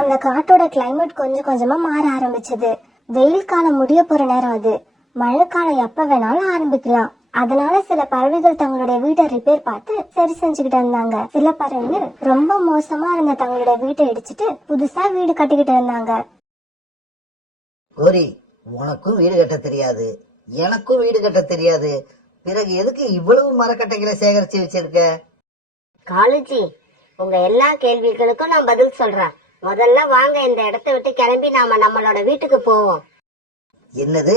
அந்த காட்டோட கிளைமேட் கொஞ்சம் கொஞ்சமா மாற ஆரம்பிச்சது. வெயில் காலம் முடிய போற நேரம் அது. மழைக்காலம் எப்ப வேணாலும் ஆரம்பிக்கலாம். அதனால சில பறவைகள் தங்களுடைய வீட்டை ரிப்பேர் பார்த்து சரி செஞ்சுக்கிட்டு இருந்தாங்க. சில பறவைகள் ரொம்ப மோசமா இருந்த தங்களுடைய வீட்டை இடிச்சிட்டு புதுசா வீடு கட்டிக்கிட்டு இருந்தாங்க. கோரி, உனக்கும் வீடு கட்ட தெரியாது, எனக்கும் வீடு கட்ட தெரியாது. பிறகு எதுக்கு இவ்வளவு மரக்கட்டைகளை சேகரிச்சு வச்சிருக்க? காலுஜி, உங்க எல்லா கேள்விகளுக்கும் நான் பதில் சொல்றேன். முதல்ல வாங்க இந்த இடத்தை விட்டு கிளம்பி நாம நம்மளோட வீட்டுக்கு போவோம். என்னது,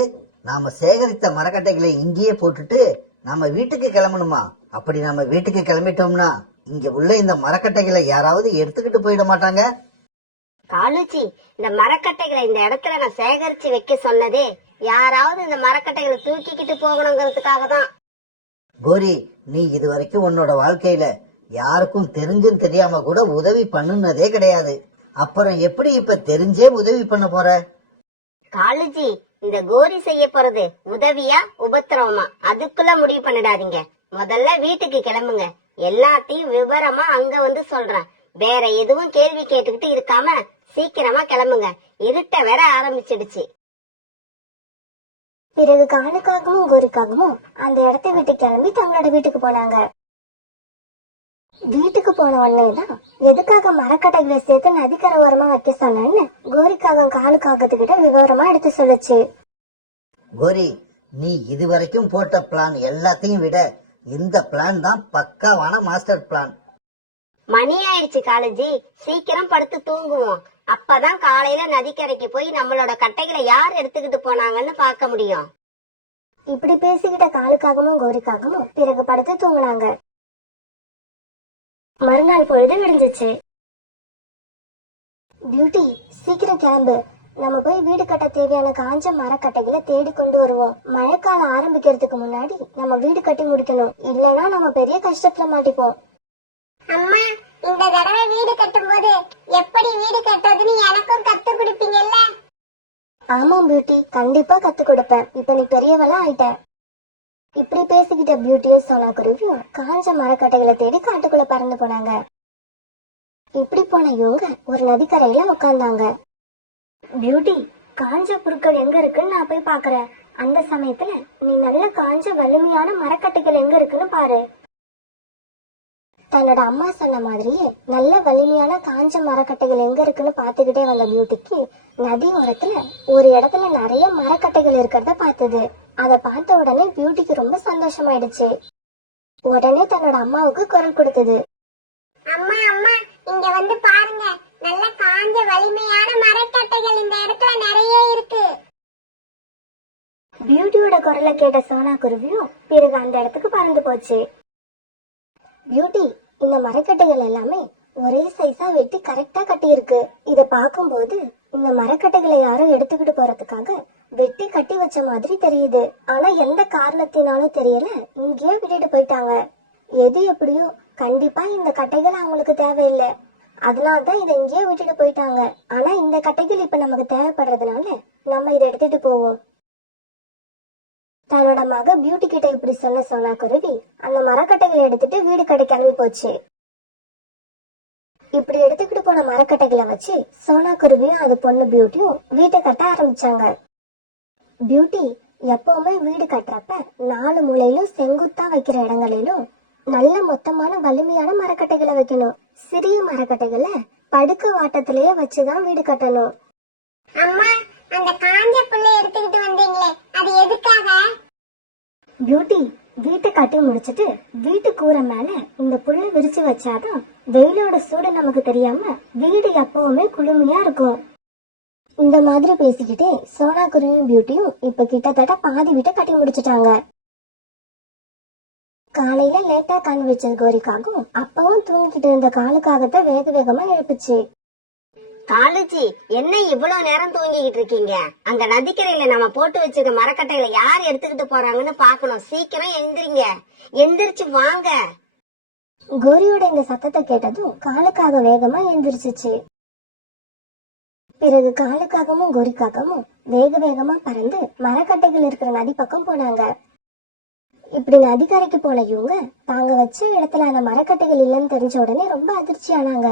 நாம சேகரித்த மரக்கட்டைகளை இங்கேயே போட்டுட்டு நம்ம வீட்டுக்கு கிளம்பணுமா? அப்படி நம்ம வீட்டுக்கு கிளம்பிட்டோம்னா இங்க உள்ள இந்த மரக்கட்டைகளை யாராவது எடுத்துக்கிட்டு போயிட மாட்டாங்க? காலுஜி, இந்த மரக்கட்டைகளை இந்த இடத்துல நான் சேகரிச்சு வைக்க சொன்னதே யாராவது இந்த மரக்கட்டைகளை தூக்கிக்கிட்டு போகணுங்கிறதுக்காக தான். கோரி, நீ இதுவரைக்கும் உன்னோட வாழ்க்கையில யாருக்கும் தெரிஞ்சும் தெரியாம கூட உதவி பண்ணுனதே கிடையாது. அப்புறம் எப்படி இப்ப தெரிஞ்சே உதவி பண்ண போற? காலுஜி, இந்த கோரி செய்ய போறது உதவியா உபத்திரவமா அதுக்குள்ள முடிவு பண்ணிடாதீங்க. முதல்ல வீட்டுக்கு கிளம்புங்க. எல்லாத்தையும் விவரமா அங்க வந்து சொல்றேன். வேற எதுவும் கேள்வி கேட்டுக்கிட்டு இருக்காம சீக்கிரமா கிளம்புங்க. இருட்ட வேற ஆரம்பிச்சிடுச்சு. பிறகு காலுக்காகவும் கோரிக்காகவும் அந்த இடத்தை விட்டு கிளம்பி தங்களோட வீட்டுக்கு போனாங்க. வீட்டுக்கு போன உடனேதான் எதுக்காக மரக்கட்டைகளை சேர்த்து நதிக்கரை ஓரமா வைக்க சொன்னேன்னு கோரிக்காகம் காலுக்காகத்துக்கிட்ட விவரமா எடுத்து சொல்லுச்சு. கோரி, நீ இதுவரைக்கும் போட்ட பிளான் எல்லாத்தையும் விட இந்த பிளான் தான் பக்காவான மாஸ்டர் பிளான். மணி ஆயிடுச்சு காலேஜி, சீக்கிரம் படுத்து தூங்குவோம். அப்பதான் காலையில நதிக்கரைக்கு போய் நம்மளோட கட்டைகளை யார் எடுத்துக்கிட்டு போனாங்கன்னு பார்க்க முடியும். இப்படி பேசிக்கிட்ட காலுக்காகவும் கோரிக்காகவும் பிறகு படுத்து தூங்குனாங்க. மறுநாள் பொழுது விடிஞ்சிச்சு. பியூட்டி, சீக்கிரம் கிளம்பு. நம்ம போய் வீடு கட்ட தேவையான காஞ்ச மரக்கட்டைகளை தேடி கொண்டு வருவோம். மழைக்காலம் ஆரம்பிக்கிறதுக்கு முன்னாடி நம்ம வீடு கட்டி முடிக்கணும். இல்லைன்னா நம்ம பெரிய கஷ்டத்துல மாட்டிப்போம். அம்மா, இந்த தடவை வீடு கட்டும் போது எப்படி வீடு கட்டுறதுன்னு எனக்கும் கத்து கொடுப்பீங்கல்ல? ஆமா பியூட்டி, கண்டிப்பா கத்து கொடுப்பேன். இப்ப நீ பெரியவளா ஆயிட்ட. இப்படி பேசிக்கிட்ட பியூட்டியும் சோனாக்குருவியும் காஞ்ச மரக்கட்டைகளை தேடி காட்டுக்குள்ள பறந்து போனாங்க. இப்படி போன இவங்க ஒரு நதிக்கரையில உட்கார்ந்தாங்க. பியூட்டி, காஞ்ச புற்கள் எங்க இருக்குன்னு நான் போய் பாக்குறேன். அந்த சமயத்துல நீ நல்ல காஞ்ச வலிமையான மரக்கட்டைகள் எங்க இருக்குன்னு பாரு. தன்னோட அம்மா சொன்ன மாதிரியே நல்ல வலிமையான காஞ்ச மரக்கட்டைகள் எங்க இருக்குன்னு பாத்துக்கிட்டே வந்த பியூட்டிக்கு நதி ஓரத்துல ஒரு இடத்துல நிறைய மரக்கட்டைகள் இருக்கிறத பார்த்தது. அதை பார்த்த உடனே பியூட்டிக்கு ரொம்ப சந்தோஷமாயிடுச்சு. உடனே தன்னோட அம்மாவுக்கு குரல் கொடுத்தது. அம்மா அம்மா, இங்க வந்து பாருங்க, நல்ல காஞ்ச வலிமையான மரக்கட்டைகள் இந்த இடத்துல நிறைய இருக்கு. பியூட்டியோட குரலை கேட்ட சோனா குருவியும் பிறகு அந்த இடத்துக்கு பறந்து போச்சு. பியூட்டி, இந்த மரக்கட்டைகள் எல்லாமே ஒரே சைஸா வெட்டி கரெக்டா கட்டி இருக்கு. இத பாக்கும்போது இந்த மரக்கட்டைகளை யாரும் எடுத்துக்கிட்டு போறதுக்காக வெட்டி கட்டி வச்ச மாதிரி தெரியுது. ஆனா எந்த காரணத்தினாலும் தெரியல, இங்கேயே விட்டுட்டு போயிட்டாங்க. எது எப்படியோ கண்டிப்பா இந்த கட்டைகள் அவங்களுக்கு தேவையில்லை. அதனாலதான் இதை இங்கேயே விட்டுட்டு போயிட்டாங்க. ஆனா இந்த கட்டைகள் இப்ப நமக்கு தேவைப்படுறதுனால நம்ம இதை எடுத்துட்டு போவோம். தன்னோட மக பியூட்டி கிட்ட இப்படி சொன்ன சோனா குருவி அந்த மரக்கட்டைகளை எடுத்துட்டு வீடு கடை கிளம்பி போச்சு. இப்படி எடுத்துக்கிட்டு போன மரக்கட்டைகளை வச்சு சோனா குருவியும் அது பொண்ணு பியூட்டியும் வீட்டை கட்ட ஆரம்பிச்சாங்க. பியூட்டி, எப்பவுமே வீடு கட்டுறப்ப 4 மூலையிலும் செங்குத்தா வைக்கிற இடங்களிலும் நல்ல மொத்தமான வலிமையான மரக்கட்டைகளை வைக்கணும். சிறிய மரக்கட்டைகளை படுக்க வாட்டத்திலேயே வச்சுதான் வீடு கட்டணும். அம்மா, அந்த காஞ்ச புல்லை எடுத்துக்கிட்டு வந்தீங்களே, அது எதுக்காக? பியூட்டி, வீட்டை கட்டி முடிச்சிட்டு வீட்டு கூரை மேல இந்த புல்லை விரிச்சு வச்சாதான் வெயிலோட சூடு நமக்கு தெரியாம வீடு எப்பவுமே குளுமையா இருக்கும். இந்த மாதிரி பேசிக்கிட்டே சோனா குருவியும் பியூட்டியும் இப்ப கிட்டத்தட்ட பாதி வீட்டை கட்டி முடிச்சிட்டாங்க. காலையில லேட்டா கண் வச்ச கோரிக்காகவும் அப்பவும் தூங்கிக்கிட்டு இருந்த காலுக்காகத்தான் வேக வேகமா எழுப்புச்சு. காலுஜி, என்ன இவ்வளவு நேரம் தூங்கிக்கிட்டு இருக்கீங்க? அங்க நதிக்கரையில நம்ம போட்டு வச்சிருக்க மரக்கட்டைகளை யார் எடுத்துக்கிட்டு போறாங்கன்னு பாக்கணும். சீக்கிரம் எந்திரிங்க, எந்திரிச்சு வாங்க. கோரியோட இந்த சத்தத்தை கேட்டதும் காலுக்காக வேகமா எந்திரிச்சிச்சு. பிறகு காலுக்காகவும் கோரிக்காகவும் வேக வேகமா பறந்து மரக்கட்டைகள் இருக்கிற நதி பக்கம் போனாங்க. இப்படி நதிக்கரைக்கு போன இவங்க தாங்க வச்ச இடத்துல அந்த மரக்கட்டைகள் இல்லைன்னு தெரிஞ்ச உடனே ரொம்ப அதிர்ச்சி ஆனாங்க.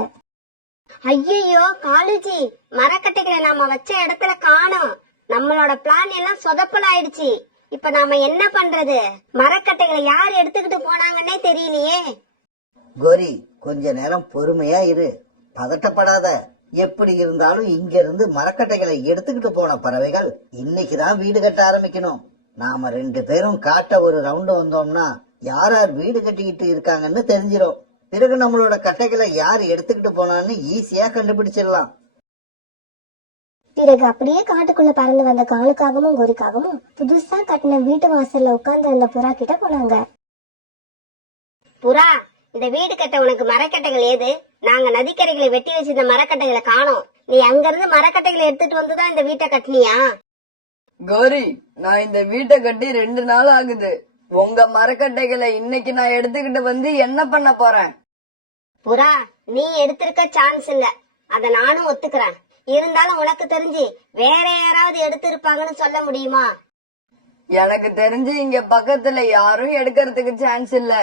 ஐயோ காலுஜி, மரக்கட்டைகளை நாம வச்ச இடத்துல காணோம். நம்மளோட பிளான் எல்லாம் சொதப்பல் ஆயிடுச்சு. இப்ப நாம என்ன பண்றது? மரக்கட்டைகளை யார் எடுத்துக்கிட்டு போனாங்கன்னே தெரியலையே. கோரி, கொஞ்ச நேரம் பொறுமையா இரு, பதட்டப்படாத. எப்படி இருந்தாலும் இங்க இருந்து மரக்கட்டைகளை எடுத்துக்கிட்டு போன பறவைகள் இன்னைக்குதான் வீடு கட்ட ஆரம்பிக்கணும். நாம 2 பேரும் காட்ட ஒரு ரவுண்டு வந்தோம்னா யார் யார் வீடு கட்டிக்கிட்டு இருக்காங்கன்னு தெரிஞ்சிடும். பிறகு நம்மளோட கட்டைகளை யார் எடுத்துக்கிட்டு போனான்னு ஈஸியா கண்டுபிடிச்சிடலாம். பிறகு அப்படியே காட்டுக்குள்ள பறந்து வந்த காலுக்காகவும் கோரிக்காகவும் புதுசா கட்டின வீட்டு வாசல்ல உட்கார்ந்து அந்த புறா கிட்ட போனாங்க. புறா, இந்த வீடு கட்ட உனக்கு மரக்கட்டைகள் ஏது? நாங்க நதிக்கரைகளை வெட்டி வச்சிருந்த மரக்கட்டைகளை காணோம். நீ அங்க இருந்து மரக்கட்டைகளை எடுத்துட்டு வந்துதான் இந்த வீட்டை கட்டினியா? கோரி, நான் இந்த வீட்டை கட்டி 2 நாள் ஆகுது. உங்க மரக்கட்டைகளை இன்னைக்கு நான் எடுத்துக்கிட்டு வந்து என்ன பண்ண போறேன்? புறா, நீ எடுத்திருக்க சான்ஸ் இல்ல, அத நானும் ஒத்துக்கிறேன். இருந்தாலும் உனக்கு தெரிஞ்சு வேற யாராவது எடுத்திருப்பாங்கன்னு சொல்ல முடியுமா? எனக்கு தெரிஞ்சு இங்க பக்கத்துல யாரும் எடுக்கிறதுக்கு சான்ஸ் இல்ல.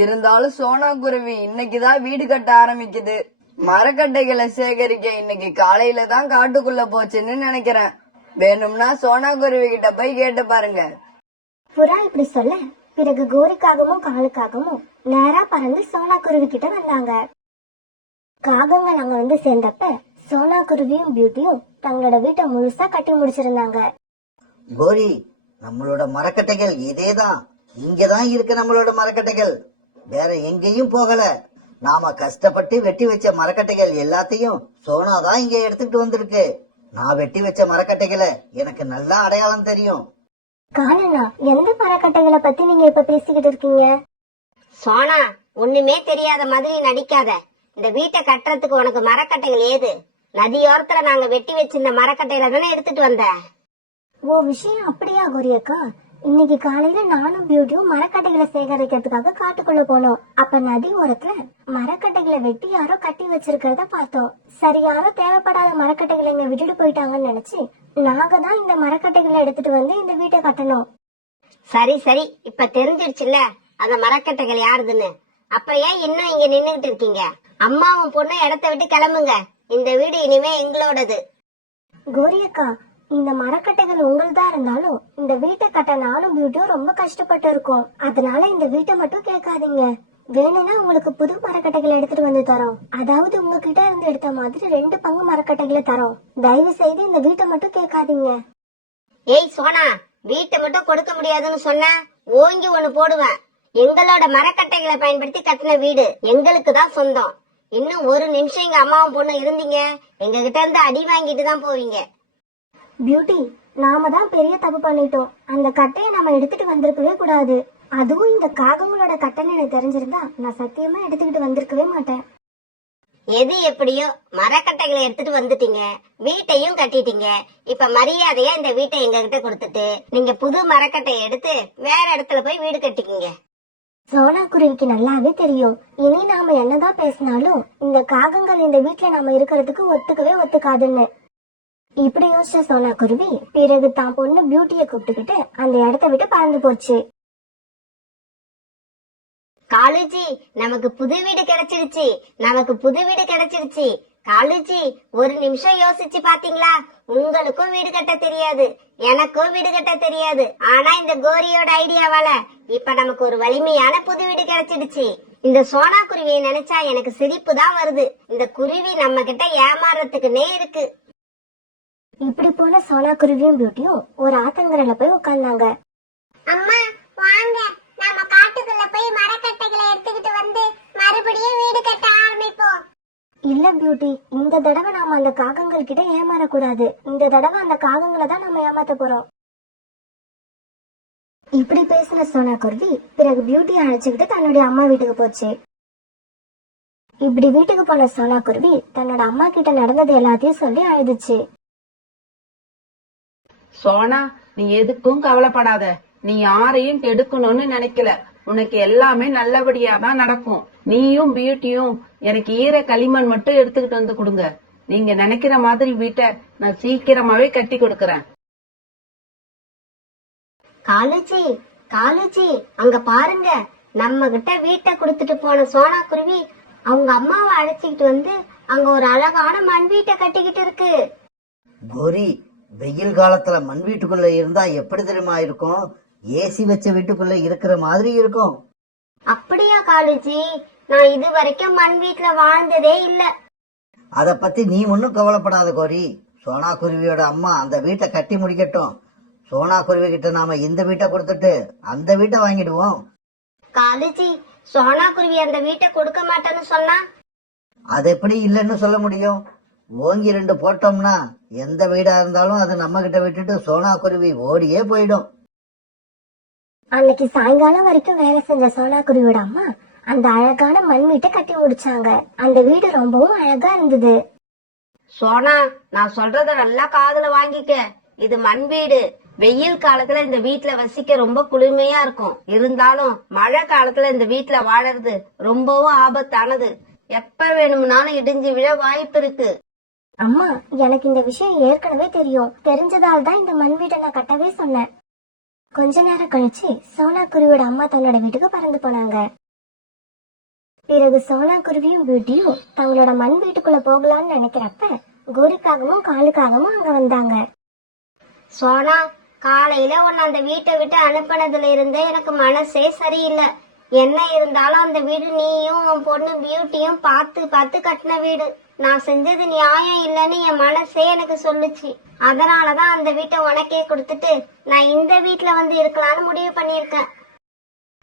இருந்தாலும் சோனா குருவி இன்னைக்குதான் வீடு கட்ட ஆரம்பிக்குது. மரக்கட்டைகளை சேகரிக்க இன்னைக்கு காலையில தான் காட்டுக்குள்ள போச்சுன்னு நினைக்கிறேன். வேணும்னா சோனா குருவி கிட்ட போய் கேட்டு பாருங்க. புறா இப்படி சொல்ல பிறகு கோரிக்காகவும் காலுக்காகவும் நேரா பறந்து சோனா குருவி கிட்ட வந்தாங்க. காகங்கள் அங்க வந்து சேர்ந்தப்ப சோனா குருவியும் பியூட்டியும் தங்களோட வீட்டை முழுசா கட்டி முடிச்சிருந்தாங்க. கோரி, நம்மளோட மரக்கட்டைகள் இதேதான். இங்கதான் இருக்கு நம்மளோட மரக்கட்டைகள், வேற எங்கேயும் போகல. நாம கஷ்டப்பட்டு வெட்டி வச்ச மரக்கட்டைகள் எல்லாத்தையும் சோனா தான் இங்க எடுத்துக்கிட்டு வந்திருக்கு. நான் வெட்டி வச்ச மரக்கட்டைகளை எனக்கு நல்லா அடையாளம் தெரியும். காலனா, எந்த மரக்கட்டைகளை பத்தி நீங்க இப்ப பேசிக்கிட்டு இருக்கீங்க? சோனா, ஒண்ணுமே தெரியாத மாதிரி நடிக்காத. இந்த வீட்டை கட்டுறதுக்கு உனக்கு மரக்கட்டைகள் ஏது? நதியோரத்துல நாங்க வெட்டி வச்சிருந்த மரக்கட்டையில தானே எடுத்துட்டு வந்த. ஓ, விஷயம் அப்படியா கோரியக்கா? இன்னைக்கு காலையில நானும் பியூட்டியும் மரக்கட்டைகளை சேகரிக்கிறதுக்காக காட்டுக்குள்ள போனோம். அப்ப நதி ஓரத்துல மரக்கட்டைகளை வெட்டி யாரோ கட்டி வச்சிருக்கிறத பார்த்தோம். சரி, யாரோ தேவைப்படாத மரக்கட்டைகளை இங்க விட்டுட்டு போயிட்டாங்கன்னு நினைச்சு நாங்க தான் இந்த மரக்கட்டைகளை எடுத்துட்டு வந்து இந்த வீட்டை கட்டணும். சரி சரி, இப்ப தெரிஞ்சிடுச்சுல்ல அந்த மரக்கட்டைகள் யாருதுன்னு. அப்புறம் ஏன் இன்னும் இங்க நின்னுகிட்டு இருக்கீங்க? அம்மாவும் பொண்ணு இடத்த விட்டு கிளம்புங்க. இந்த வீடு இனிமே எங்களோடது. கோரியக்கா, இந்த மரக்கட்டைகள் உங்களுதா இருந்தாலும் இந்த வீட்டை கட்ட நானும் பியூட்டியும் ரொம்ப கஷ்டப்பட்டு இருக்கோம். அதனால இந்த வீட்டை மட்டும் கேட்காதீங்க. வேணும்னா உங்களுக்கு புது மரக்கட்டைகளை எடுத்துட்டு வந்து தரோம். அதாவது உங்ககிட்ட இருந்து எடுத்த மாதிரி 2 பங்கு மரக்கட்டைகளை தரோம். தயவு செய்து இந்த வீட்டை மட்டும் கேட்காதீங்க. ஏய் சோனா, வீட்டை மட்டும் கொடுக்க முடியாதுன்னு சொன்ன ஓங்கி ஒண்ணு போடுவேன். எங்களோட மரக்கட்டைகளை பயன்படுத்தி கட்டின வீடு எங்களுக்கு தான் சொந்தம். இன்னும் ஒரு நிமிஷம் எங்க அம்மாவும் பொண்ணு இருந்தீங்க, எங்க கிட்ட இருந்து அடி வாங்கிட்டு தான் போவீங்க. பியூட்டி, நாம தான் பெரிய தப்பு பண்ணிட்டோம். அந்த கட்டையை நாம எடுத்துட்டு வந்திருக்கவே கூடாது. அதுவும் இந்த காகங்களோட கட்டைன்னு எனக்கு தெரிஞ்சிருந்தா நான் சத்தியமா எடுத்துக்கிட்டு வந்திருக்கவே மாட்டேன். எது எப்படியோ மரக்கட்டைகளை எடுத்துட்டு வந்துட்டீங்க, வீட்டையும் கட்டிட்டீங்க. இப்ப மரியாதையா இந்த வீட்டை எங்க கிட்ட கொடுத்துட்டு நீங்க புது மரக்கட்டையை எடுத்து வேற இடத்துல போய் வீடு கட்டிக்கிங்க. சோனா குருவிக்கு நல்லாவே தெரியும், இனி நாம என்னதான் பேசினாலும் இந்த காகங்கள் இந்த வீட்டுல நாம இருக்கிறதுக்கு ஒத்துக்கவே ஒத்துக்காதுன்னு. இப்படி யோசிச்ச சோனா குருவி பிறகு தான் பொண்ணு பியூட்டியை கூப்பிட்டுக்கிட்டு அந்த இடத்த விட்டு பறந்து போச்சு. காலுஜி, நமக்கு புது வீடு கிடைச்சிருச்சு, நமக்கு புது வீடு கிடைச்சிருச்சு. காலுஜி, ஒரு நிமிஷம் யோசிச்சு பாத்தீங்களா? உங்களுக்கும் வீடு கட்ட தெரியாது, எனக்கும் வீடு கட்ட தெரியாது. ஆனா இந்த கோரியோட ஐடியாவால இப்ப நமக்கு ஒரு வலிமையான புது வீடு கிடைச்சிடுச்சு. இந்த சோனா குருவியை நினைச்சா எனக்கு சிரிப்பு தான் வருது. இந்த குருவி நம்ம கிட்ட ஏமாறதுக்குன்னே இருக்கு. இப்படி போன சோனா குருவியும் பியூட்டியும் ஒரு ஆத்தங்கரையில போய் உட்கார்ந்தாங்க. அம்மா வாங்க, நாம காட்டுக்குள்ள போய் மரக்கட்டைகளை எடுத்துக்கிட்டு வந்து மறுபடியும் வீடு கட்ட ஆரம்பிப்போம். இல்ல பியூட்டி, இந்த தடவை நாம அந்த காகங்கள் கிட்ட ஏமாறக்கூடாது. இந்த தடவை அந்த காகங்களை தான் நாம ஏமாத்த போறோம். இப்படி பேசின சோனா குருவி பிறகு பியூட்டியை அழைச்சுக்கிட்டு தன்னுடைய அம்மா வீட்டுக்கு போச்சு. இப்படி வீட்டுக்கு போன சோனா குருவி தன்னோட அம்மா கிட்ட நடந்தது எல்லாத்தையும் சொல்லி அழுதுச்சு. சோனா, நீ எதுக்கும் கவலைப்படாத. நீ யாரையும் கெடுக்கணும்னு நினைக்கல. உனக்கு எல்லாமே நல்லபடியா தான் நடக்கும். நீயும் பியூட்டியும் எனக்கு ஈர களிமண் மட்டும் எடுத்துக்கிட்டு வந்து கொடுங்க. நீங்க நினைக்கிற மாதிரி வீட்டை நான் சீக்கிரமாவே கட்டி கொடுக்கறேன். காலுஜி, காலுஜி, அங்க பாருங்க, நம்ம கிட்ட வீட்டை கொடுத்துட்டு போன சோனா குருவி அவங்க அம்மாவை அழைச்சிக்கிட்டு வந்து அங்க ஒரு அழகான மண் வீட்டை கட்டிக்கிட்டு இருக்கு. கோரி, வெயில் காலத்துல மண் வீட்டுக்குள்ள இருந்தா எப்படி தெரியுமா இருக்கும்? ஏசி வச்ச வீட்டுக்குள்ள இருக்கிற மாதிரி இருக்கும். அப்படியா காலுஜி? நான் இது வரைக்கும் மண் வீட்டுல வாழ்ந்ததே இல்ல. அத பத்தி நீ ஒன்னும் கவலைப்படாத கோரி. சோனா குருவியோட அம்மா அந்த வீட்டை கட்டி முடிக்கட்டும். சோனா குருவி கிட்ட நாம இந்த வீட்டை கொடுத்துட்டு அந்த வீட்டை வாங்கிடுவோம். காலுஜி, சோனா குருவி அந்த வீட்டை கொடுக்க மாட்டேன்னு சொன்னா? அது எப்படி இல்லைன்னு சொல்ல முடியும்? ஓங்கி 2 போட்டோம்னா எந்த வீடா இருந்தாலும் அது நம்ம கிட்ட விட்டுட்டு சோனா குருவி ஓடியே போயிடும். அன்னைக்கு சாயங்காலம் வரைக்கும் வேலை செஞ்ச சோனா குருவியோட அம்மா அந்த அழகான மண் வீட்டை கட்டி முடிச்சாங்க. அந்த வீடு ரொம்பவும் அழகா இருந்தது. சோனா, நான் சொல்றத நல்லா காதுல வாங்கிக்க. இது மண் வீடு. வெயில் காலத்துல இந்த வீட்டுல வசிக்க ரொம்ப குளுமையா இருக்கும். இருந்தாலும் மழை காலத்துல இந்த வீட்டுல வாழறது ரொம்பவும் ஆபத்தானது. எப்ப வேணும்னாலும் இடிஞ்சு விழ வாய்ப்பு இருக்கு. அம்மா, எனக்கு இந்த விஷயம் ஏற்கனவே தெரியும். தெரிஞ்சதால் தான் இந்த மண் வீட்டை நான் கட்டவே சொன்னேன். கொஞ்ச நேரம் கழிச்சு சோனா குருவியோட அம்மா தன்னோட வீட்டுக்கு பறந்து போனாங்க. பிறகு சோனா குருவியும் பியூட்டியும் தங்களோட மண் வீட்டுக்குள்ள போகலாம்னு நினைக்கிறப்ப கோரிக்காகவும் காலுக்காகவும் அங்க வந்தாங்க. சோனா, காலையில உன்னை அந்த வீட்டை விட்டு அனுப்பினதுல இருந்தே எனக்கு மனசே சரியில்லை. என்ன இருந்தாலும் அந்த வீடு நீயும் உன் பொண்ணு பியூட்டியும் பார்த்து பார்த்து கட்டின வீடு. நான் செஞ்சது நியாயம் இல்லைன்னு என் மனசே எனக்கு சொல்லுச்சு. அதனாலதான் அந்த வீட்டை உனக்கே கொடுத்துட்டு நான் இந்த வீட்டுல வந்து இருக்கலாம்னு முடிவு பண்ணியிருக்கேன்.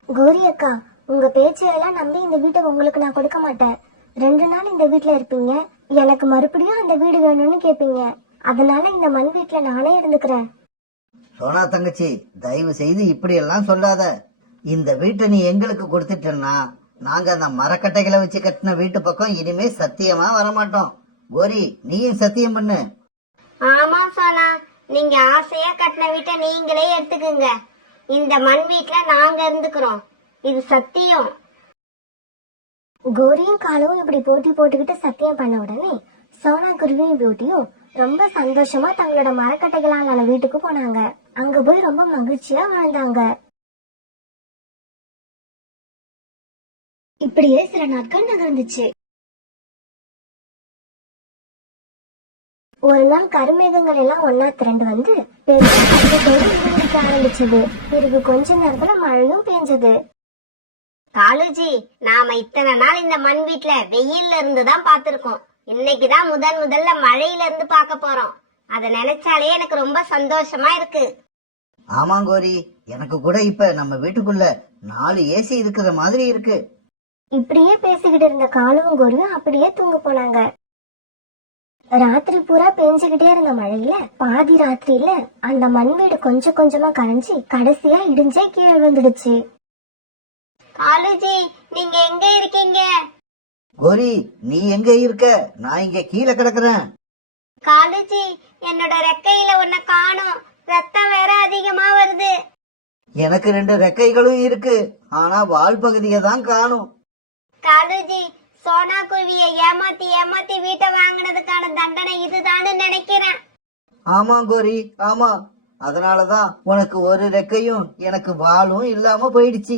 கோரி அக்கா, உங்க பேச்சையெல்லாம் நம்பி இந்த வீட்டை உங்களுக்கு நான் கொடுக்க மாட்டேன். 2 நாள் இந்த வீட்டுல இருப்பீங்க, எனக்கு மறுபடியும் அந்த வீடு வேணும்னு கேப்பீங்க. அதனால இந்த மண் வீட்டுல நானே இருந்துக்கிறேன். சோனா தங்கச்சி, தயவு செய்து இப்படி எல்லாம் சொல்லாத. இந்த வீட்டை நீ எங்களுக்கு கொடுத்துட்டேன்னா நாங்க அந்த மரக்கட்டைகளை வச்சு கட்டின வீட்டு பக்கம் இனிமே சத்தியமா வரமாட்டோம். கோரி, நீயும் சத்தியம் பண்ணு. ஆமா சோனா, நீங்க ஆசையா கட்டின வீட்டை நீங்களே எடுத்துக்குங்க. இந்த மண் வீட்டுல நாங்க இருந்துக்கிறோம். இது சத்தியம். கோரியும் காலும் இப்படி போட்டி போட்டுக்கிட்டு சத்தியம் பண்ண உடனே சோனா குருவியும் பியூட்டியும் ரொம்ப சந்தோஷமா தங்களோட மரக்கட்டைகளான வீட்டுக்கு போனாங்க. அங்க போய் ரொம்ப மகிழ்ச்சியா வாழ்ந்தாங்க. இப்படியே சில நாட்கள் நகர்ந்துச்சு. ஒரு நாள் கருமேகங்கள் எல்லாம் ஒன்னா திரண்டு வந்து பெரிய சத்தத்தோடு இடிக்க ஆரம்பிச்சது. பிறகு கொஞ்ச நேரத்துல மழையும் பெஞ்சது. காலுஜி, நாம இத்தனை நாள் இந்த மண் வீட்டுல வெயில்ல இருந்துதான் பாத்திருக்கோம். இன்னைக்குதான் முதல்ல மழையில இருந்து பார்க்க போறோம். அத நினைச்சாலே எனக்கு ரொம்ப சந்தோஷமா இருக்கு. ஆமா கோரி, எனக்கு கூட இப்ப நம்ம வீட்டுக்குள்ள 4 ஏசி இருக்கிற மாதிரி இருக்கு. இப்படியே பேசிக்கிட்டு இருந்த காலுவும் கோரியும் அப்படியே தூங்க போனாங்க. ராத்திரி பூரா பெஞ்சுக்கிட்டே இருந்த மழையில பாதி ராத்திரியில அந்த மண் வீடு கொஞ்சம் கொஞ்சமா கரைஞ்சி கடைசியா இடிஞ்சே கீழே விழுந்துடுச்சு. காலுஜி, நீங்க எங்க இருக்கீங்க? கோரி, நீ எங்க இருக்க? நான் இங்க கீழே கிடக்குறேன். காலுஜி, என்னோட ரெக்கையில உன்னை காணோம். ரத்தம் வேற அதிகமா வருது. எனக்கு 2 ரெக்கைகளும் இருக்கு, ஆனா வால் பகுதியை தான் காணும். காலுஜி, சோனா குருவிய ஏமாத்தி வீட்டை வாங்கினதுக்கான தண்டனை இதுதான்னு நினைக்கிறேன். ஆமா கோரி, ஆமா. அதனாலதான் உனக்கு ஒரு ரெக்கையும் எனக்கு வாலும் இல்லாம போயிடுச்சு.